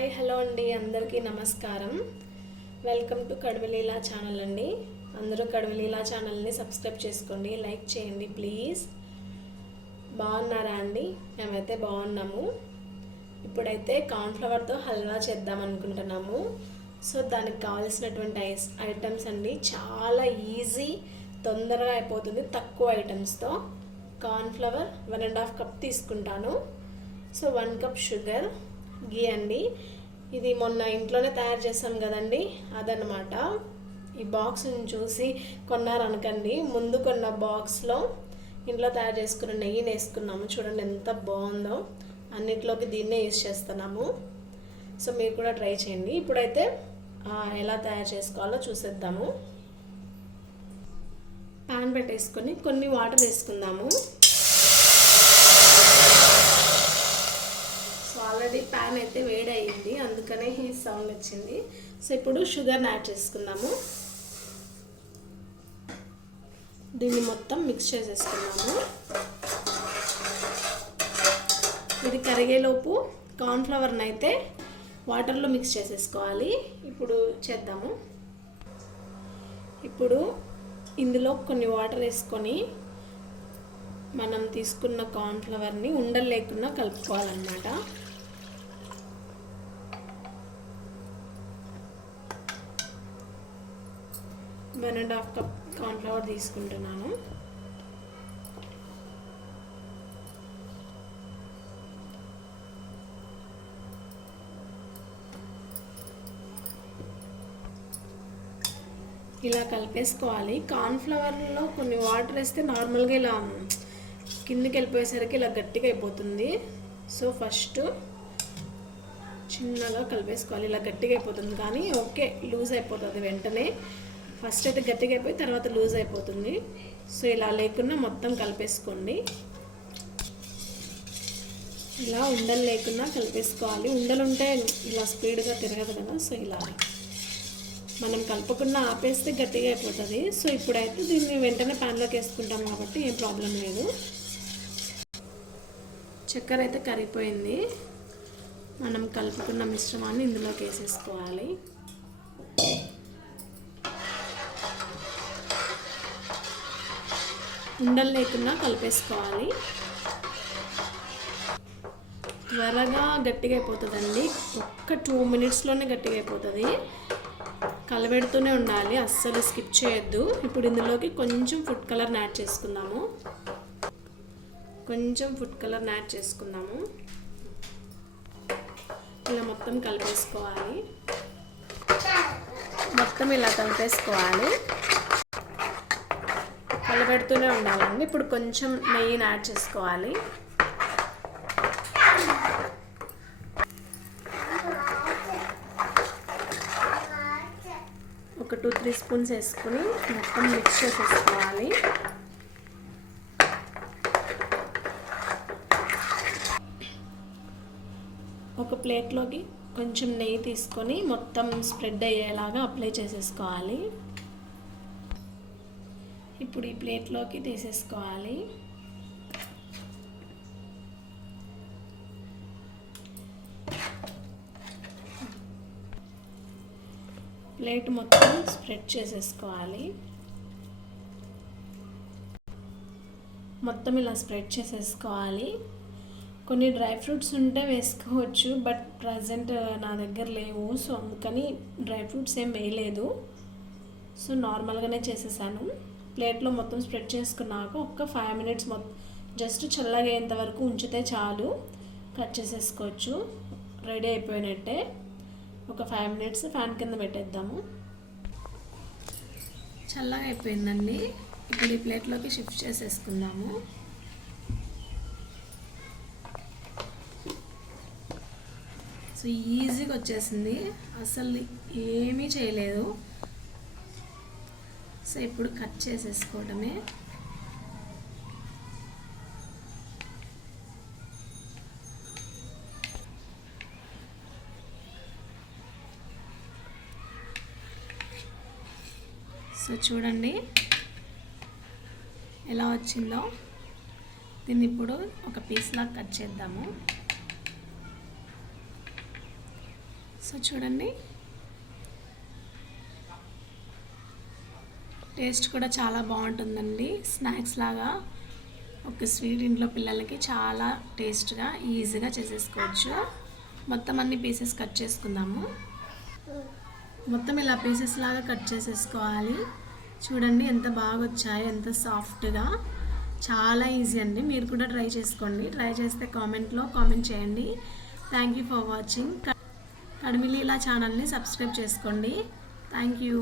Hi hello అండి, అందరికీ నమస్కారం. వెల్కమ్ టు కడవలీలా ఛానల్ అండి. అందరూ కడవలీలా ఛానల్ని సబ్స్క్రైబ్ చేసుకోండి, లైక్ చేయండి ప్లీజ్. బాగున్నారా అండి? మేమైతే బాగున్నాము. ఇప్పుడైతే కార్న్ఫ్లవర్తో హల్వా చేద్దాం అనుకుంటున్నాము. సో దానికి కావాల్సినటువంటి ఐటమ్స్ అండి, చాలా ఈజీ, తొందరగా అయిపోతుంది, తక్కువ ఐటమ్స్తో. కార్న్ఫ్లవర్ 1.5 కప్ తీసుకుంటాను. సో 1 కప్ షుగర్, గీ అండి. ఇది మొన్న ఇంట్లోనే తయారు చేసాం కదండి, అదనమాట. ఈ బాక్స్ని చూసి కొన్నారనకండి, ముందు కొన్న బాక్స్లో ఇంట్లో తయారు చేసుకున్న నెయ్యిని వేసుకున్నాము. చూడండి ఎంత బాగుందో. అన్నిట్లోకి దీన్నే యూజ్ చేస్తున్నాము. సో మీరు కూడా ట్రై చేయండి. ఇప్పుడైతే ఎలా తయారు చేసుకోవాలో చూసేద్దాము. ప్యాన్ పెట్టేసుకొని కొన్ని వాటర్ వేసుకుందాము. ఆల్రెడీ ప్యాన్ అయితే వేడి అయ్యింది, అందుకనే ఈ సౌండ్ వచ్చింది. సో ఇప్పుడు షుగర్ని యాడ్ చేసుకుందాము. దీన్ని మొత్తం మిక్స్ చేసేసుకున్నాము. ఇది కరిగేలోపు కార్న్ఫ్లవర్ని అయితే వాటర్లో మిక్స్ చేసేసుకోవాలి. ఇప్పుడు చేద్దాము. ఇప్పుడు ఇందులో కొన్ని వాటర్ వేసుకొని మనం తీసుకున్న కార్న్ఫ్లవర్ని ఉండలు లేకుండా కలుపుకోవాలన్నమాట. 1.5 కప్ కార్న్ఫ్లవర్ తీసుకుంటున్నాను. ఇలా కలిపేసుకోవాలి. కార్న్ఫ్లవర్లో కొన్ని వాటర్ వేస్తే నార్మల్గా ఇలా కిందకి వెళ్ళిపోయేసరికి ఇలా గట్టిగా అయిపోతుంది. సో ఫస్ట్ చిన్నగా కలిపేసుకోవాలి. ఇలా గట్టిగా అయిపోతుంది కానీ ఓకే, లూజ్ అయిపోతుంది వెంటనే. ఫస్ట్ అయితే గట్టిగా అయిపోయి తర్వాత లూజ్ అయిపోతుంది. సో ఇలా లేకుండా మొత్తం కలిపేసుకోండి. ఇలా ఉండలు లేకుండా కలిపేసుకోవాలి. ఉండలు ఉంటే ఇలా స్పీడ్గా తిరగదు కదా. సో ఇలా మనం కలపకుండా ఆపేస్తే గట్టిగా అయిపోతుంది. సో ఇప్పుడైతే దీన్ని వెంటనే ప్యాన్లోకి వేసుకుంటాం కాబట్టి ఏం ప్రాబ్లం లేదు. చక్కెర అయితే కరిగిపోయింది. మనం కలుపుకున్న మిశ్రమాన్ని ఇందులోకి వేసేసుకోవాలి. ఉండలు లేకుండా కలిపేసుకోవాలి. త్వరగా గట్టిగా అయిపోతుందండి. ఒక్క 2 మినిట్స్లోనే గట్టిగా అయిపోతుంది. కలబెడుతూనే ఉండాలి, అస్సలు స్కిప్ చేయొద్దు. ఇప్పుడు ఇందులోకి కొంచెం ఫుడ్ కలర్ని యాడ్ చేసుకుందాము. ఇలా మొత్తం కలిపేసుకోవాలి. కలబెడుతూనే ఉండాలండి. ఇప్పుడు కొంచెం నెయ్యిని యాడ్ చేసుకోవాలి. ఒక 2-3 స్పూన్స్ వేసుకొని మొత్తం మిక్స్ చేసేసుకోవాలి. ఒక ప్లేట్లోకి కొంచెం నెయ్యి తీసుకొని మొత్తం స్ప్రెడ్ అయ్యేలాగా అప్లై చేసేసుకోవాలి. ఇప్పుడు ఈ ప్లేట్లోకి తీసేసుకోవాలి. ప్లేట్ మొత్తం స్ప్రెడ్ చేసేసుకోవాలి. మొత్తం ఇలా స్ప్రెడ్ చేసేసుకోవాలి. కొన్ని డ్రై ఫ్రూట్స్ ఉంటే వేసుకోవచ్చు, బట్ ప్రజెంట్ నా దగ్గర లేవు. సో అందుకని డ్రై ఫ్రూట్స్ ఏం వేయలేదు. సో నార్మల్గానే చేసేసాను. ప్లేట్లో మొత్తం స్ప్రెడ్ చేసుకున్నాక ఒక 5 మినిట్స్ జస్ట్ చల్లగా అయ్యేంత వరకు ఉంచితే చాలు. కట్ చేసేసుకోవచ్చు. రెడీ అయిపోయినట్టే. ఒక 5 మినిట్స్ ఫ్యాన్ కింద పెట్టేద్దాము. చల్లగా అయిపోయిందండి. ఇప్పుడు ఈ ప్లేట్లోకి షిఫ్ట్ చేసేసుకుందాము. సో ఈజీగా వచ్చేసింది, అసలు ఏమీ చేయలేదు. సో ఇప్పుడు కట్ చేసేసుకోవడమే. సో చూడండి ఎలా వచ్చిందో. దీన్ని ఇప్పుడు ఒక పీస్లా కట్ చేద్దాము. సో చూడండి, టేస్ట్ కూడా చాలా బాగుంటుందండి. స్నాక్స్ లాగా ఒక స్వీట్ ఇంట్లో పిల్లలకి చాలా టేస్ట్గా ఈజీగా చేసేసుకోవచ్చు. మొత్తం అన్ని పీసెస్ కట్ చేసుకుందాము. మొత్తం ఇలా పీసెస్ లాగా కట్ చేసేసుకోవాలి. చూడండి ఎంత బాగా వచ్చాయో, ఎంత సాఫ్ట్గా. చాలా ఈజీ అండి, మీరు కూడా ట్రై చేసుకోండి. ట్రై చేస్తే కామెంట్లో కామెంట్ చేయండి. Thank you for watching. కడిమిలీలా ఛానల్ని సబ్స్క్రైబ్ చేసుకోండి. Thank you.